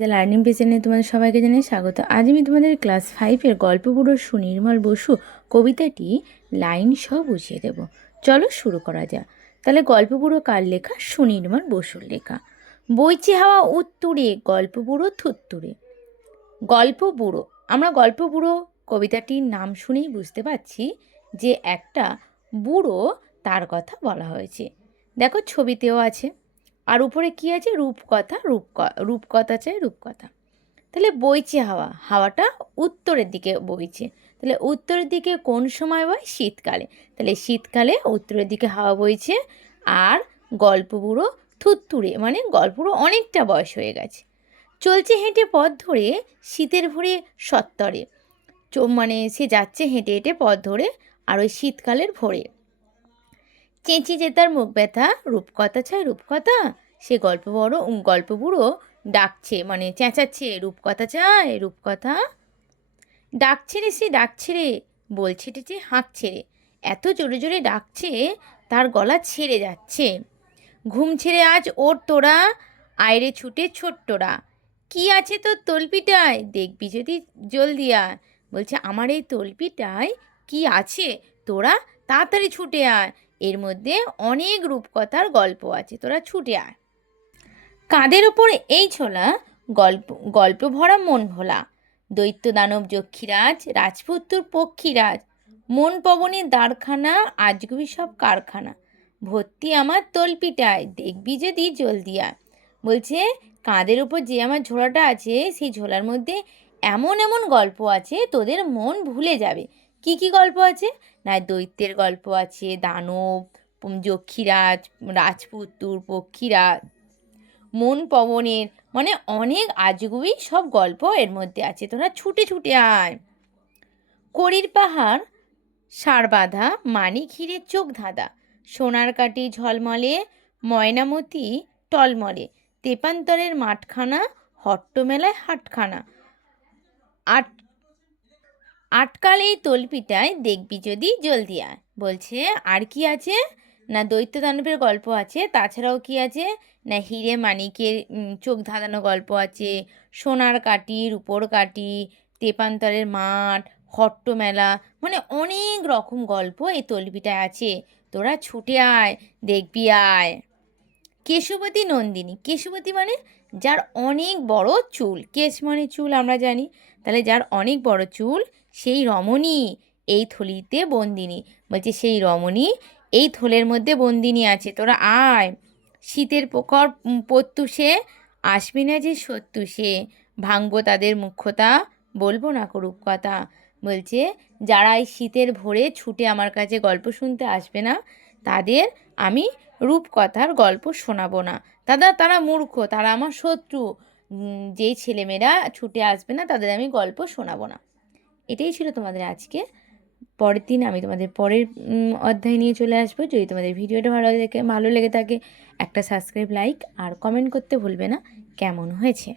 The learning পেজে তোমাদের সবাইকে জানাই স্বাগত। আজ আমি তোমাদের ক্লাস 5-এর গল্পগুরু সুনির্মল বসু কবিতাটি লাইন সহ বুঝিয়ে দেব। চলো শুরু করা যাক। তাহলে গল্পগুরু কার লেখা? সুনির্মল বসুর লেখা। বইছে হাওয়া উত্তুরে, গল্পগুরু থুত্তুরে। গল্পগুরু, আমরা গল্পগুরু কবিতাটির নাম শুনেই বুঝতে পারছি যে একটা বুড়ো, তার কথা বলা হয়েছে। দেখো ছবিতেও আছে। আর উপরে কি আছে? রূপকথা, রূপকথা চাই রূপকথা। তাহলে বইছে হাওয়া, হাওয়াটা উত্তরের দিকে বইছে। তাহলে উত্তরের দিকে কোন সময় বয়? শীতকালে। তাহলে শীতকালে উত্তরের দিকে হাওয়া বইছে। আর গল্পগুরু থুত্তুরে, মানে গল্পগুরু অনেকটা বয়স হয়ে গেছে। চলছে হেঁটে পথ ধরে শীতের ভোরে সত্তরে। মানে সে যাচ্ছে হেঁটে হেঁটে পথ ধরে, আর ওই শীতকালের ভোরে। চেঁচি যে তার মুখ ব্যথা, রূপকথা চাই রূপকথা। সে গল্পবুড়ো ডাকছে, মানে চেঁচাচ্ছে, রূপকথা চাই রূপকথা। ডাকছে রে সে ডাকছে রে, বলছে টেচে হাঁকছে রে। এত জোরে জোরে ডাকছে তার গলা ছেড়ে যাচ্ছে। ঘুম ছেড়ে আজ ওর তোরা, আয়রে ছুটে ছোট্টরা। কি আছে তোর তলপিটায়, দেখবি যদি জলদি আয়। বলছে আমার এই তলপিটায় কি আছে, তোরা তাড়াতাড়ি ছুটে আয়। এর মধ্যে অনেক রূপকথার গল্প আছে, তোরা ছুটে আয়। কাঁধের ওপর এই ছোলা, গল্প গল্প ভরা মন ভোলা। দৈত্য দানব যক্ষীরাজ, রাজপুত্র পক্ষীরাজ। মন পবনের দ্বারখানা, আজগুবি সব কারখানা। ভর্তি আমার তলপিটায়, দেখবি যদি জলদি আয়। বলছে কাঁধের উপর যে আমার ঝোলাটা আছে, সেই ঝোলার মধ্যে এমন এমন গল্প আছে তোদের মন ভুলে যাবে। কি কি গল্প আছে? না, দৈত্যের গল্প আছে, দানব, যক্ষীরাজ, রাজপুত্র, পক্ষীরাজ, মন পবনের, মানে অনেক আজগুবি সব গল্প এর মধ্যে আছে, তোরা ছুটে ছুটে আয়। কড়ির পাহাড় সার বাঁধা, মানিক হিরে চোখ ধাঁধা। সোনার কাঠি ঝলমলে, ময়নামতি টলমলে। তেপান্তরের মাঠখানা, হট্টমেলায় হাটখানা। আট আটকাল এই তলপিটায়, দেখবি যদি জলদি আয়। বলছে আর কি আছে? না, দৈত্য দানবের গল্প আছে, তাছাড়াও কি আছে? না, হিরে মানিকের চোখ ধাঁধানো গল্প আছে, সোনার কাঠি, রূপোর কাঠি, তেপান্তরের মাঠ, হট্টমেলা, মানে অনেক রকম গল্প এই তলপিটায় আছে, তোরা ছুটে আয়, দেখবি আয়। কেশবতী নন্দিনী, কেশবতী মানে যার অনেক বড় চুল, কেশ মানে চুল আমরা জানি, তাহলে যার অনেক বড় চুল, সেই রমণী এই থলিতে বন্দিনী। বলছে সেই রমণী এই থলের মধ্যে বন্দিনী আছে, তোরা আয়। শীতের প্রখর প্রত্যুষে, আসবি না যে সত্যু সে। ভাঙবো তাদের মুখ্যতা, বলবো না করুক কথা। বলছে যারা এই শীতের ভোরে ছুটে আমার কাছে গল্প শুনতে আসবে না, তাদের আমি রূপকথার গল্প শোনাবো না। তারা মূর্খ, তারা আমার শত্রু। যেই ছেলেমেয়েরা ছুটে আসবে না, তাদের আমি গল্প শোনাবো না। এটাই ছিল তোমাদের আজকে। পরের দিন আমি তোমাদের পরের অধ্যায় নিয়ে চলে আসবো। যদি তোমাদের ভিডিওটা ভালো লেগে থাকে, একটা সাবস্ক্রাইব, লাইক আর কমেন্ট করতে ভুলবে না কেমন হয়েছে।